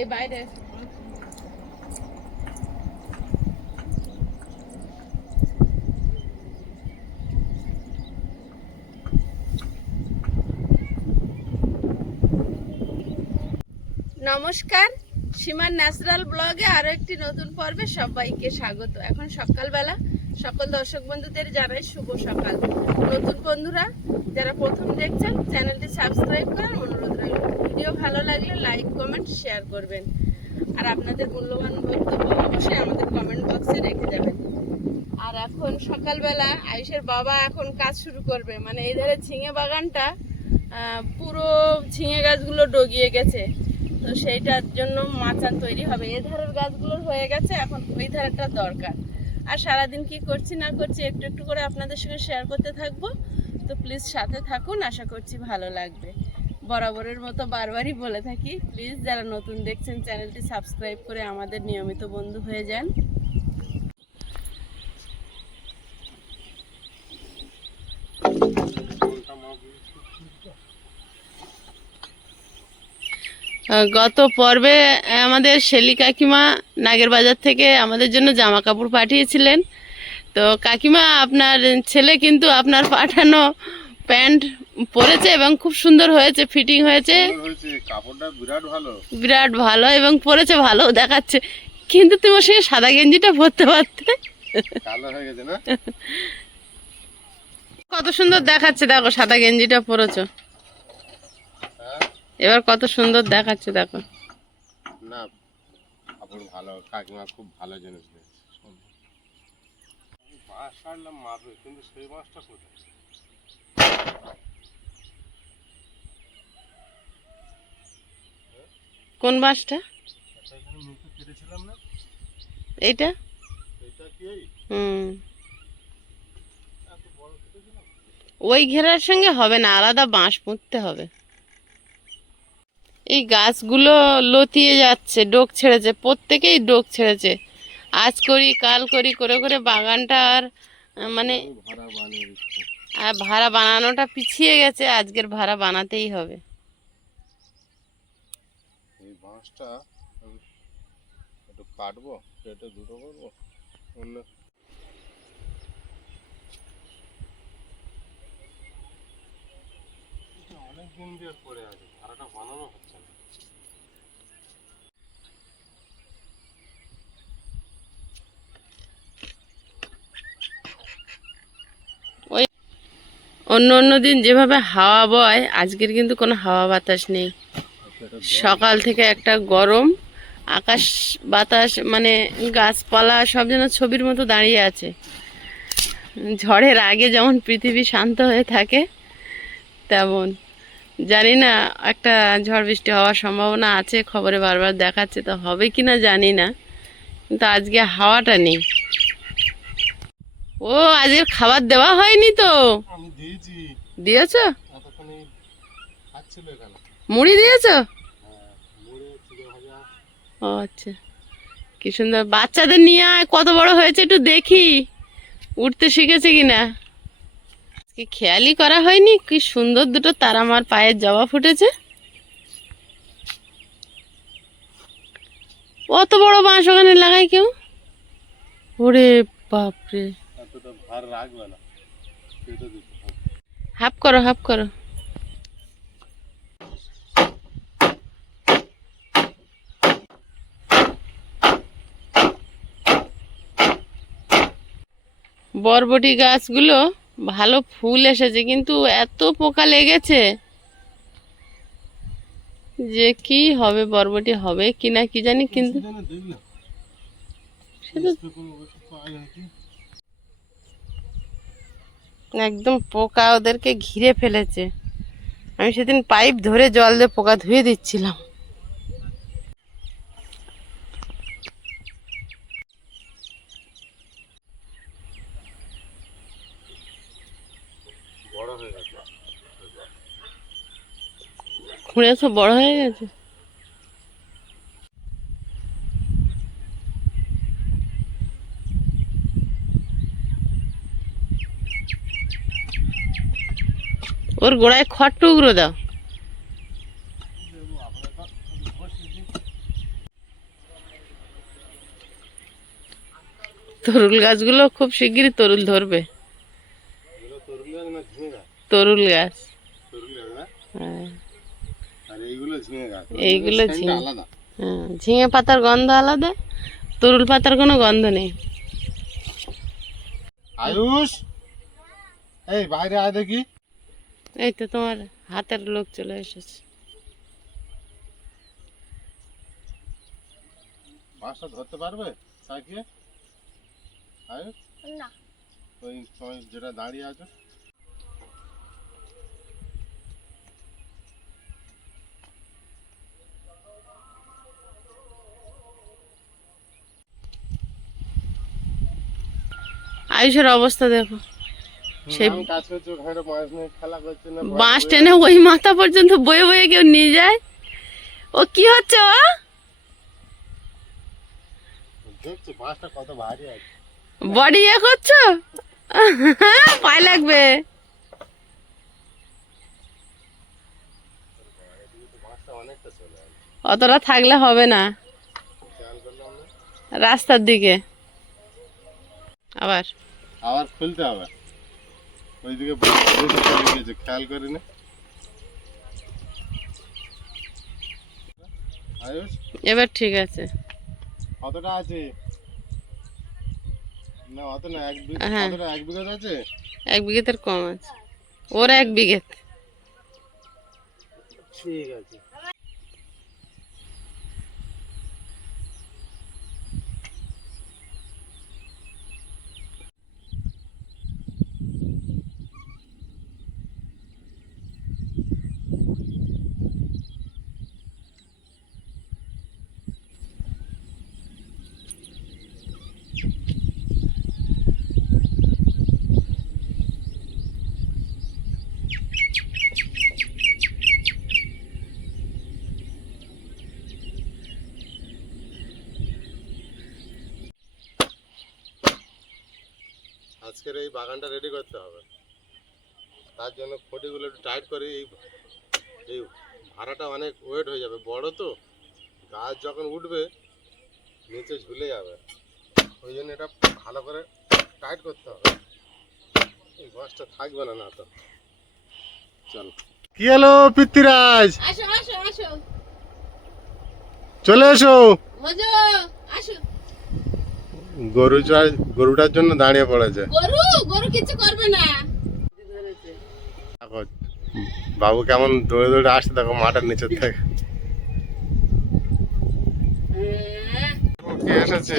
এই বাইরে নমস্কার, সীমার ন্যাচারাল ব্লগে আরো একটি নতুন পর্বে সবাইকে স্বাগত। এখন সকালবেলা সকল দর্শক বন্ধুদের জানাই শুভ সকাল। নতুন বন্ধুরা যারা প্রথম দেখছেন চ্যানেলটি সাবস্ক্রাইব করার অনুরোধ রইল। ভিডিও ভালো লাগলে লাইক কমেন্ট শেয়ার করবেন, আর আপনাদের মূল্যবান বক্তব্য অবশ্যই আমাদের কমেন্ট বক্সে রেখে যাবেন। আর এখন সকালবেলা আয়ুষের বাবা এখন কাজ শুরু করবে, মানে এই ধারে ঝিঙে বাগানটা পুরো ঝিঙে গাছগুলো ডগিয়ে গেছে, তো সেইটার জন্য মাচান তৈরি হবে। এ ধারের গাছগুলোর হয়ে গেছে, এখন ওই ধারেরটা দরকার। আর সারাদিন কি করছি না করছি একটু একটু করে আপনাদের সঙ্গে শেয়ার করতে থাকবো, তো প্লিজ সাথে থাকুন, আশা করছি ভালো লাগবে। বরাবরের মতো বারবারই বলে থাকি, প্লিজ যারা নতুন দেখছেন চ্যানেলটি সাবস্ক্রাইব করে আমাদের নিয়মিত বন্ধু হয়ে যান। গত পর্বে আমাদের শেলি কাকিমা নাগের বাজার থেকে আমাদের জন্য জামা কাপড় পাঠিয়েছিলেন। তো কাকিমা, আপনার ছেলে কিন্তু আপনার পাঠানো প্যান্ট পরেছে এবং খুব সুন্দর হয়েছে, ফিটিং হয়েছে, কাপড়টা বিরাট ভালো এবং পরেছে ভালো দেখাচ্ছে। কিন্তু তুমি ওর সঙ্গে সাদা গেঞ্জিটা পরতে পারতে, কালো হয়ে গেছে না? কত সুন্দর দেখাচ্ছে, দেখো সাদা গেঞ্জিটা পরেছো, এবার কত সুন্দর দেখাচ্ছে দেখো। না, কাপড় ভালো, কাকিমা খুব ভালো জিনিস দিয়েছে। মাছ ছাড়লাম মারবে, কিন্তু সেই মাছটা কোথায়? কোন মাছটা? এইটা? ওই ঘেরার সঙ্গে হবে না, আলাদা বাঁশ পুঁততে হবে। এই গাছগুলো লতিয়ে যাচ্ছে, ডোক ছেড়েছে, প্রত্যেকেই ডোক ছেড়েছে। আজ করি কাল করি করে করে বাগানটা আর মানে ভাড়া বানানোটা পিছিয়ে গেছে, আজকের ভাড়া বানাতেই হবে। এই বাঁশটা একটু কাটবো, কেটে দুটো করবো, অন্য অনেক দিন দিয়ে পড়ে আছে, ভাড়াটা বানানো হচ্ছে না। ওই অন্য অন্য দিন যেভাবে হাওয়া বয়, আজকের কিন্তু কোনো হাওয়া বাতাস নেই। সকাল থেকে একটা গরম, আকাশ বাতাস মানে গাছপালা সব যেন ছবির মতো দাঁড়িয়ে আছে। ঝড়ের আগে যেমন পৃথিবী শান্ত হয়ে থাকে, তেমন জানি না একটা ঝড় বৃষ্টি হওয়ার সম্ভাবনা আছে, খবরে বারবার দেখাচ্ছে, তো হবে কি না জানি না, কিন্তু আজকে হাওয়াটা নেই। ও, আজকে খাবার দেওয়া হয়নি তো? আমি দিয়েছি। দিয়েছো? এতক্ষণে খাচ্ছিল এখানে। মুড়ি দিয়েছো? হ্যাঁ, মুড়ি, চিড়ে ভাজা। ও আচ্ছা, কি সুন্দর। বাচ্চাদের নিয়ে আয়, কত বড় হয়েছে একটু দেখি, উঠতে শিখেছে কিনা। আজকে খেয়ালই করা হয়নি, কি সুন্দর দুটো তারা মার পায়ের জবা ফুটেছে। অত বড় বাঁশ ওখানে লাগায় কেউ? ওরে বাপরে, এতটা ভার রাখবে না, কেটে দিতে হবে। হাফ করো হাফ করো। বরবটি গাছগুলো ভালো ফুল এসেছে, কিন্তু এত পোকা লেগেছে যে কি হবে, বরবটি হবে কিনা কি জানি, কিন্তু একদম পোকা ওদেরকে ঘিরে ফেলেছে। আমি সেদিন পাইপ ধরে জল দিয়ে পোকা ধুয়ে দিচ্ছিলাম। খুঁড়ে সব বড় হয়ে গেছে। ওর গোড়ায় খড় টুকরো দাও। তরুল গাছগুলো খুব শিগগিরই তরুল ধরবে। এগুলো তরুল গাছ না ঝিঙে গাছ? তরুল গাছ। তরুল গাছ না? হ্যাঁ, আর এইগুলো ঝিঙে গাছ। এইগুলো এগুলোর scent ঝিঙে। আলাদা। হ্যাঁ, ঝিঙে পাতার গন্ধ আলাদা, তরুল পাতার কোনো গন্ধ নেই। আয়ুষ, এই বাইরে আয় দেখি। এই তো তোমার হাতের লোক চলে এসেছে। মাছটা ধরতে পারবে সাইকেলে? আয়ুষ, না ওই সময় যেটা দাঁড়িয়ে আছে। আয়ুষের অবস্থা দেখো, সেই আমি কাজ করছি, ওখানে মাছ নিয়ে খেলা করছে না। বাঁশ টেনে ওই মাথা পর্যন্ত বয়ে বয়ে কেউ নিয়ে যায়। ও কি হচ্ছে ও? দেখছি মাছটা কত ভারী আছে। বডি ইয়ে করছো? পায়ে লাগবে। মাছটা অনেকটা চলে আসে। অতটা থাকলে হবে না, খেয়াল করলাম না। রাস্তার দিকে আবার। আবার খুলতে হবে, ওইদিকে বেশি চলে গিয়েছে, খেয়াল করিনি। আয়ুষ, এবার ঠিক আছে। কতটা আছে? না অত না, এক বিঘা। হ্যাঁ। কতটা, এক বিঘা আছে? 1 বিঘেতের কম আছে, ওর 1 বিঘে। ঠিক আছে। আজকের এই বাগানটা রেডি করতে হবে, তার জন্য খুঁটিগুলো একটু টাইট করে। এই ভাড়াটা অনেক ওয়েট হয়ে যাবে, বড় তো, গাছ যখন উঠবে নিচে ঝুলে যাবে, ওই জন্য এটা ভালো করে টাইট করতে হবে। এই গাছটা থাকবে না না তো। চল, কি হলো পিতৃরাজ? আসো আসো আসো, চলে এসো। মজো আসো। গরুটার জন্য দাঁড়িয়ে পড়েছে। গরু গরু কিছু করবে না। দেখো বাবু কেমন দৌড়ে দৌড়ে আসছে, দেখো মাঠের নিচের থেকে। কে এসেছে?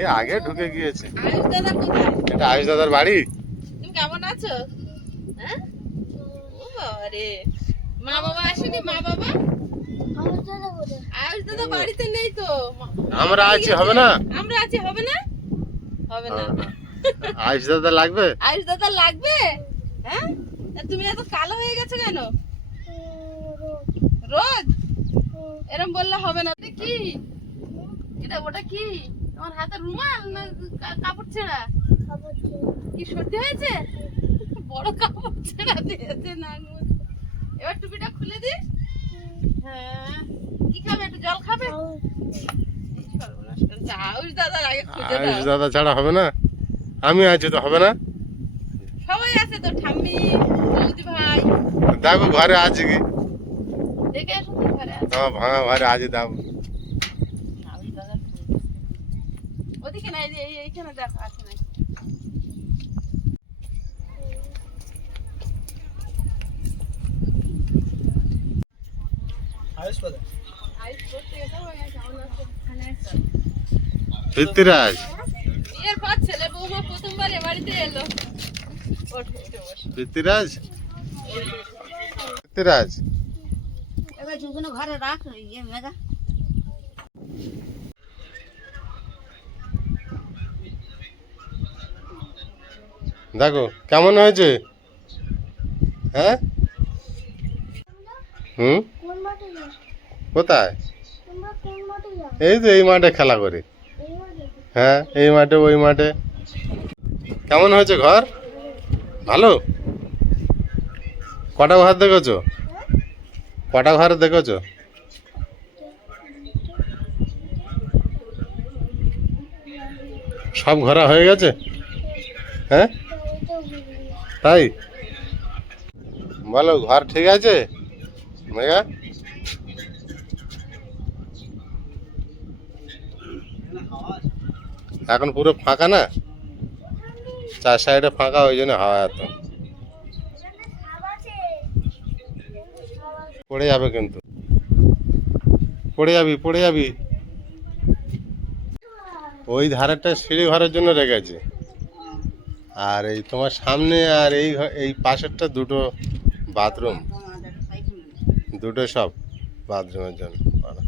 এ আগে ঢুকে গিয়েছে। আয়ুষ দাদা কোথায়? এটা আয়ুষ দাদার বাড়ি। তুমি কেমন আছো? হ্যাঁ, ও বাবা রে, মা বাবা আসেনি? মা বাবা আমার দাদা বলে আয়ুষ দাদা বাড়িতে নেই তো। আমরা আছি, হবে না? আমরা আছি, হবে না? হবে না। আয়ুষ দাদা লাগবে? আয়ুষ দাদা লাগবে? হ্যাঁ, তা তুমি এত কালো হয়ে গেছো কেন? রোজ এরকম বললে হবে না। এটা কি? এটা ওটা কি? তোমার হাতে রুমাল না কাপড় ছেঁড়া? খাবার কি সর্দি হয়েছে? বড় কাপড় ছেঁড়া দিয়েছে না। এবার টুপিটা খুলে দি। হ্যাঁ, কি খাবে? একটু জল খাবে? এই সর্বনাশ করেছে। আয়ুষ দাদার আগে খুঁজে আয়ুষ দাও। দাদা ছাড়া হবে না? আমি আছি তো, হবে না? সবাই আছে তো, ঠাম্মি, বৌদি ভাই। দেখো ঘরে আছে কি। দেখে এসো তো, ঘরে আছে। আমার ভাঙা ঘরে আছে, দেখো। আয়ুষ দাদার খুঁজে। ওদিকে নাই, এইখানে দেখো আছে নাকি। আয়ুষ করতে গেছে, ওই কেমন আছে ওখানে আছে। পিতৃরাজ, বিয়ের পর ছেলে বৌমা প্রথমবার এ বাড়িতে এলো। ওঠো, উঠে বসো। পিতৃরাজ, পিতৃরাজ। এবার দুজনে ঘরে রাখ ইয়ে মেঘা দেখো কেমন হয়েছে। হ্যাঁ, হুম, কোন মাঠে যাস কোথায়? তোমরা কোন মাঠে যাও এই তো এই মাঠে খেলা করি। এই মাঠে হ্যাঁ, এই মাঠে ওই মাঠে। কেমন হয়েছে ঘর? ভালো? কটা ঘর দেখেছো? কটা ঘর দেখেছো? সব ঘোরা হয়ে গেছে? হ্যাঁ, তাই বলো, ঘর ঠিক আছে মেঘা? এখন পুরো ফাঁকা না, চার সাইডে ফাঁকা, ওই জন্য হাওয়া এত। পড়ে যাবে কিন্তু, পড়ে যাবি, পড়ে যাবি। ওই ধারেরটা সিঁড়ি ঘরের জন্য রেখেছে, আর এই তোমার সামনে আর এই পাশেরটা দুটো বাথরুম, তোমাদের পাইখানা। দুটো সব বাথরুমের জন্য করা।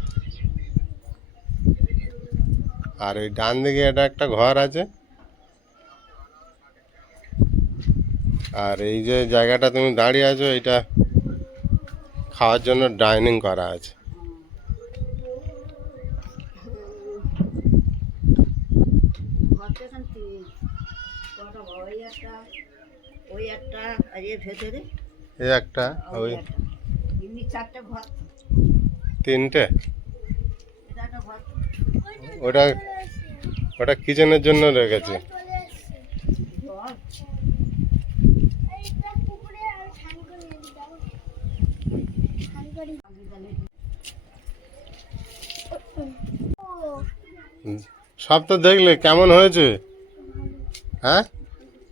আর এই ডান দিকে এটা একটা ঘর আছে, আর এই যে জায়গাটা তুমি দাঁড়িয়ে আছো এটা খাওয়ার জন্য ডাইনিং করা আছে। ঘরটা এখান থেকে কটা ঘর? ওই একটা আর এর ভেতরে এই একটা, ওই একটা। এমনি চারটে ঘর, তিনটে। এটা একটা ঘর। ওটা ওটা কিচেনের জন্য রেখেছে। ঘর সব তো দেখলে কেমন হয়েছে? হ্যাঁ,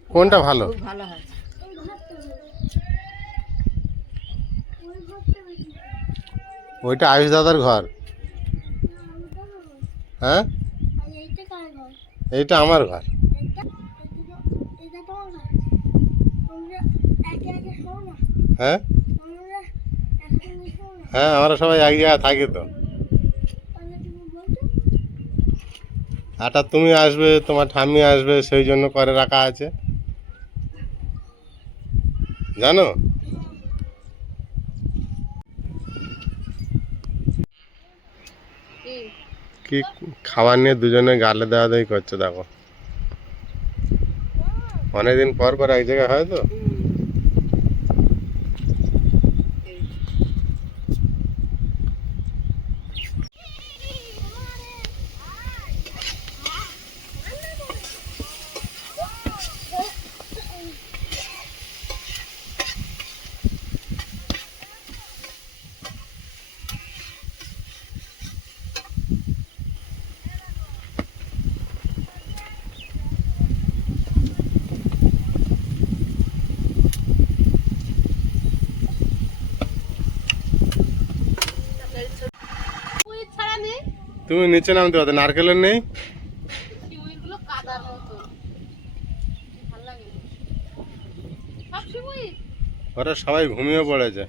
কোনটা ভালো? খুব ভালো হয়। ওইটা আয়ুষ দাদার ঘর। হ্যাঁ, এইটা আমার ঘর। হ্যাঁ হ্যাঁ, আমরা সবাই এক জায়গায় থাকি তো। হঠাৎ তুমি আসবে, তোমার ঠাম্মি আসবে, সেই জন্য করে রাখা আছে, জানো? কি খাবার নিয়ে দুজনে গালে দেওয়া দেওয়ি করছে, দেখো। অনেকদিন পর পর এক জায়গায় হয় তো। তুমি নিচে নামতে পারো, নারকেলের নেই? ওরা সবাই ঘুমিয়ে পড়েছে।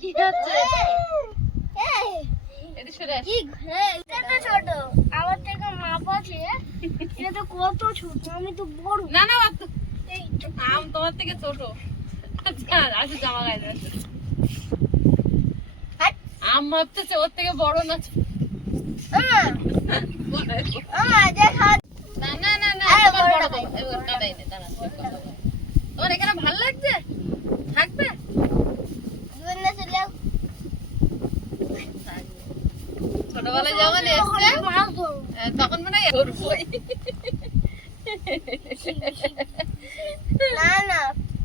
কি হচ্ছে? এদিকে সরে আস। ছোট আমার থেকে মাপ আছে, এটা তো কত ছোট, আমি তো বড়। না না, আম তোমার থেকে ছোট। আচ্ছা, আসো জামা গায়ে দাও। আম ভাবতেছে ওর থেকে বড় না ছোট। না না না না, তোমার বড় কম। এবার কাটাই নে, দাঁড়া, ঠিক কথা বল। তোমার এখানে ভালো লাগছে? থাকবে? ছোটবেলায় যখন এসছে তখন মনে হয় করবই। না না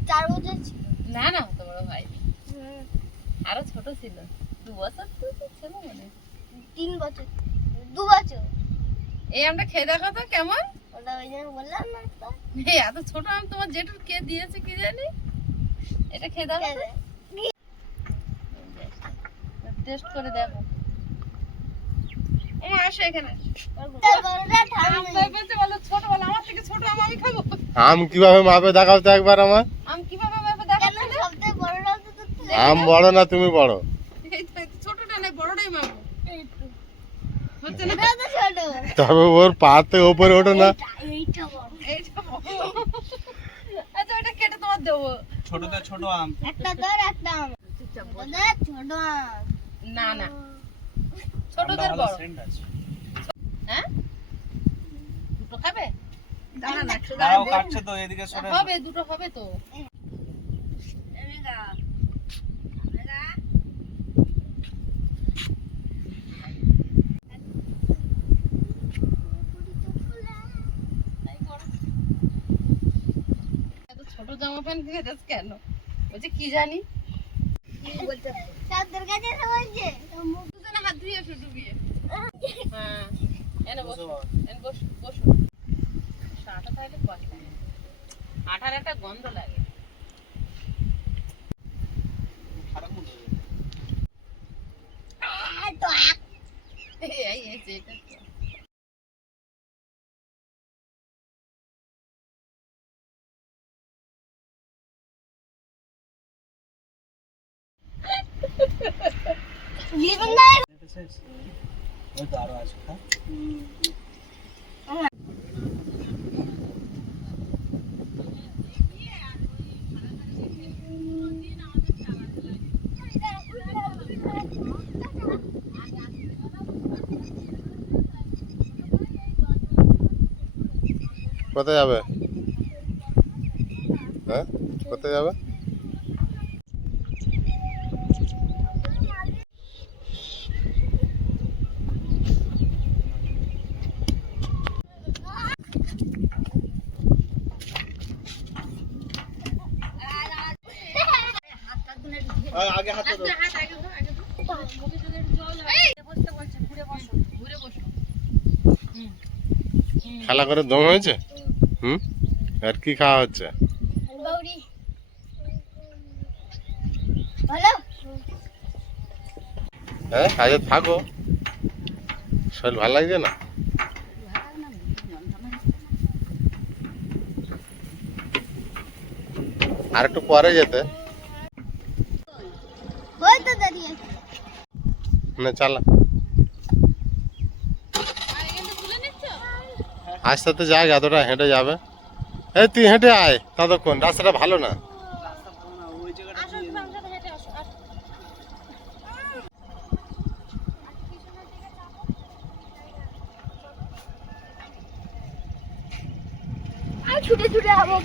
4 বছর ছিল। না না, তোমার ভাই আরো ছোট ছিল, 2 বছর তো ছিল মনে হয়। 3 বছর 2 বছর। এই আমটা খেয়ে দেখো তো কেমন। ওটা ওই জন্য বললাম না তো। এই এত ছোট আম তোমার জেঠুর কে দিয়েছে কি জানি। এটা খেয়ে দেখো তো, টেস্ট করে দেখো। ও আসো এখানে। আম ভেবেছে বলো ছোট, বলো আমার থেকে ছোট আম আমি খাবো। আম কিভাবে মাপে দেখাও তো একবার আমার। আম কিভাবে ভেবে দেখাচ্ছ? সবথেকে বড় রাস্তা তো তুই। আম বড় না তুমি বড়? এই তো, ছোটটা নাই বড়টাই মাপো। হচ্ছে না? এটা তো ছোট। তবে ওর পা থেকে ওপরে ওঠে না। এইটা বড়। এইটা বড়। আচ্ছা, ওটা কেটে তোমার দেবো। ছোটতে ছোট আম। একটা তোর একটা আমার। ওদের ছোট আম। না না, ছোটদের বড়। সেন্ট আছে। হ্যাঁ, দুটো খাবে? দাঁড়া না, একটু তারাও দাঁড়া। কাটছে তো এদিকে সরে আসো। হবে, দুটো হবে তো। জামা প্যান্ট কিনেছিস কেন? বলছে কি জানি। সাদের কাছে বলছে মুখ দুজনে হাত ধুয়ে এসো ডুবিয়ে। হ্যাঁ এনে বসো, এনে বসো বসো। আটা তাহলে কষ্ট, আটার একটা গন্ধ লাগে। খারাপ মতো এই এই যে এটা তো। জীবন নাই শেষ ওই তো আরো আছে হ্যাঁ কোথায় যাবে? হ্যাঁ কোথায় যাবে? আগে হাতে দাও হাত আগে ধো, আগে ধো। ঘুরে বসো। খেলা করে দম হয়েছে? হুম, আর কি খাওয়া হচ্ছে? গৌরী ভালো হ্যাঁ আজ থাকো, শরীর ভালো লাগছে না? আর একটু পরে যেতে ওই তো দাঁড়িয়ে না, চালা আর এখানে তুলে নিচ্ছ? আসতে তো জায়গা এতটা হেঁটে যাবে। এই তুই হেঁটে আয়, ততক্ষণ রাস্তাটা ভালো না। রাস্তা ভালো না ওই জায়গাটা আসো একটু আমার সাথে হেঁটে আসো, আসো। আর ছুটে ছুটে যাবো